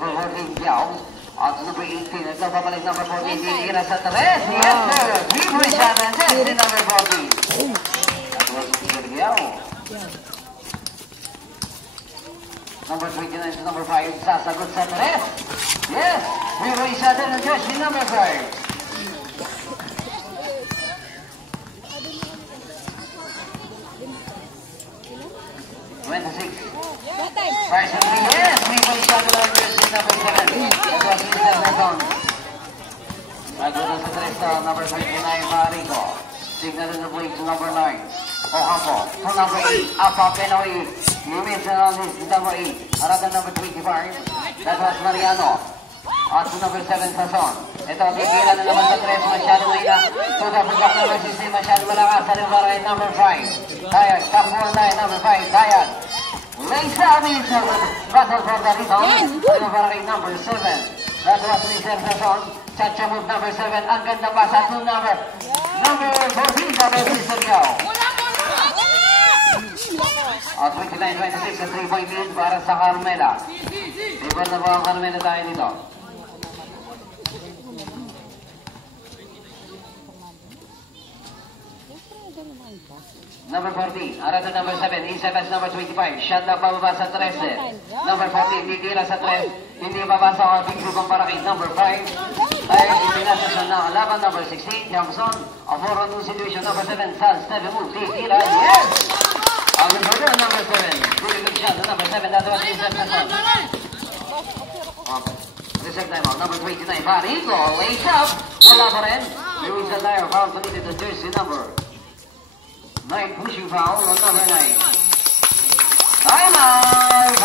number 14, Yao. On to number 18, nagbabalik number 14, Dira sa 3. Yes, sir! 3.7, jersey number 14. That was Mr. Yao. Number 29 to number 5, sasagot sa 3. Yes! 3.7, jersey number 5. 26. Personally, yes, 3.7 jersey number 7. That was Mr. Nelson. Sagot sa 3 number 29, Marico. Signal in the plate to number 9. Ocampo to number 8. Apa Penoy. You mentioned on this number 8. Haratan number 25. That was Mariano. On to number 7, Sason. Ito, bigila na naman sa 3. Masyado na ina. To the pagkak number 16. Masyado malakas. Sa number 5. Dayag. Top 4 na number 5. Dayag. Laisa Wilson. Russell for the rebound. Number 7. That was Mr. Sason. Chacha move number 7. Ang ganda pa sa 2 number 14. That was Mr. Yao. At 29-26 sa 3-point lead para sa Carmela. Iba na ba ang Carmela tayo dito? Number 14, Arata number 7, Isabas number 25, shot na pababa sa 13. Number 14, titira sa 3, hindi babasa ang big group ang parakit. Number 5, ay itinasa sa nakalaban. Number 16, Jackson, a 4-on-2 situation. Number 7, Sal, step move, titira, yes! Ang number 7, really good shot, number 7, that was Isabas na son. Reserve time out, number 29, Barico, lays up, wala pa rin. Luis Aldair, foul committed to jersey number 9, pushing foul on number 9. Time out!